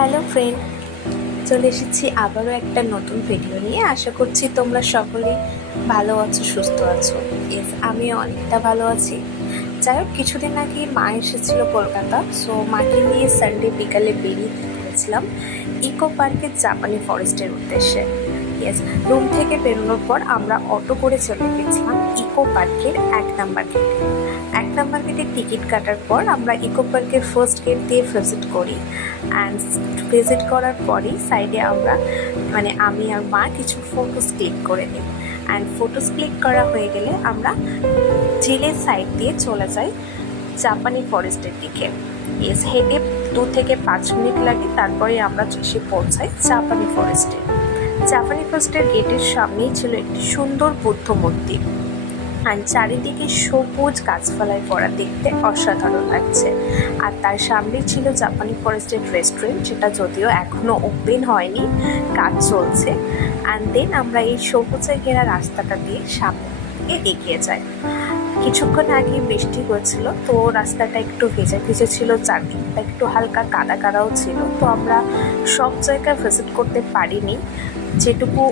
Hello friend, চলে এসেছি আবারও একটা নতুন ভিডিও নিয়ে। আশা করছি তোমরা সকলেই ভালো আছো, সুস্থ আছো। ইয়েস, আমিও অনেকটা ভালো আছি। যাই হোক, কিছুদিন আগে মা এসেছিলো কলকাতা, সো মাকে নিয়ে সানডে বিকালে বেরিয়ে পড়েছিলাম ইকো পার্কের জাপানি ফরেস্টের উদ্দেশ্যে। ইয়েস, রুম থেকে বেরোনোর পর আমরা অটো করে চলে গেছিলাম ইকো পার্কের 1 নাম্বার গেটে। 1 নাম্বার গেটে টিকিট কাটার পর আমরা ইকো পার্কের ফার্স্ট গেট দিয়ে ভিজিট করি। অ্যান্ড ভিজিট করার পরেই সাইডে আমরা আমি আর মা কিছু ফটোস ক্লিক করে নিই। অ্যান্ড ফটোস ক্লিক করা হয়ে গেলে আমরা ঝিলের সাইড দিয়ে চলে যাই জাপানি ফরেস্টের দিকে। ইয়েস, হেঁটে 2 থেকে 5 মিনিট লাগে, তারপরে আমরা এসে পৌঁছাই জাপানি ফরেস্টে। জাপানি ফরেস্টের গেটের সামনেই ছিল একটি সুন্দর বুদ্ধ মূর্তি, আর চারিদিকে সবুজ গাছপালায় ভরা, দেখতে অসাধারণ লাগছে। আর তার সামনে ছিল জাপানি ফরেস্টের রেস্টুরেন্ট, যেটা যদিও এখনো ওপেন হয়নি, কাজ চলছে। অ্যান্ড দেন আমরা এই সবুজে ঘেরা রাস্তাটা দিয়ে সামনে এগিয়ে যাই। কিছুক্ষণ আগে বৃষ্টি হয়েছিল, তো রাস্তাটা একটু ভেজা ভেজে ছিল, চারদিকটা একটু হালকা কাদা কাদাও ছিল, তো আমরা সব জায়গায় ভিজিট করতে পারিনি। যেটুকু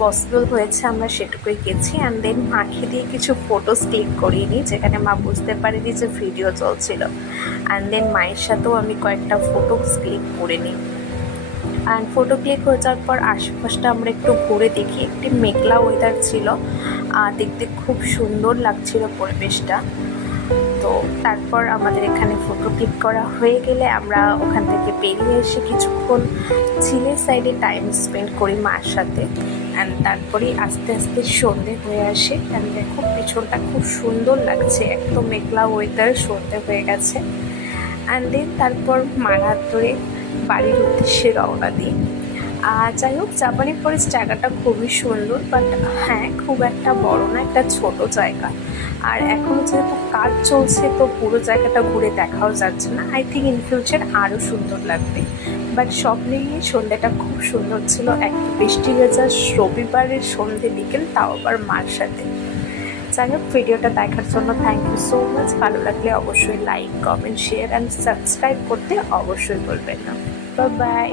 পসিবল হয়েছে আমরা সেটুকুই গেছি। অ্যান্ড দেন মাকে দিয়ে কিছু ফটোস ক্লিক করিয়ে নিই, যেখানে মা বুঝতে পারেনি যে ভিডিও চলছিল। অ্যান্ড দেন মায়ের সাথেও আমি কয়েকটা ফটোস ক্লিক করে নিই। অ্যান্ড ফটো ক্লিক হয়ে যাওয়ার পর আশেপাশটা আমরা একটু ঘুরে দেখি। একটি মেঘলা ওয়েদার ছিল, দেখতে খুব সুন্দর লাগছিল পরিবেশটা। তো তারপর আমাদের এখানে ফটো ক্লিক করা হয়ে গেলে আমরা ওখান থেকে বেরিয়ে এসে কিছুক্ষণ ঝিলের সাইডে টাইম স্পেন্ড করি মার সাথে। অ্যান্ড তারপরেই আস্তে আস্তে সন্ধে হয়ে আসে। অ্যান্ড দেখো পিছনটা খুব সুন্দর লাগছে, একদম মেঘলা ওয়েদার, সন্ধে হয়ে গেছে। অ্যান্ড দেন তারপর মার হাত ধরে বাড়ির উদ্দেশ্যে রওনা দিই। আর যাই হোক, জাপানি ফরেস্ট জায়গাটা খুবই সুন্দর, বাট হ্যাঁ, খুব একটা বড় না, একটা ছোট জায়গা। আর এখন যেহেতু কাজ চলছে, তো পুরো জায়গাটা ঘুরে দেখাও যাচ্ছে না। আই থিঙ্ক ইন ফিউচার আরও সুন্দর লাগবে। বাট সব মিলিয়ে সন্ধ্যাটা খুব সুন্দর ছিল। একটা বৃষ্টি ভেজা রবিবারের সন্ধ্যে বিকেল, তাও আবার মার সাথে। যাই হোক, ভিডিওটা দেখার জন্য থ্যাংক ইউ সো মাচ। ভালো লাগলে অবশ্যই like, comment, share and subscribe করতে অবশ্যই বলবেন না। Bye bye.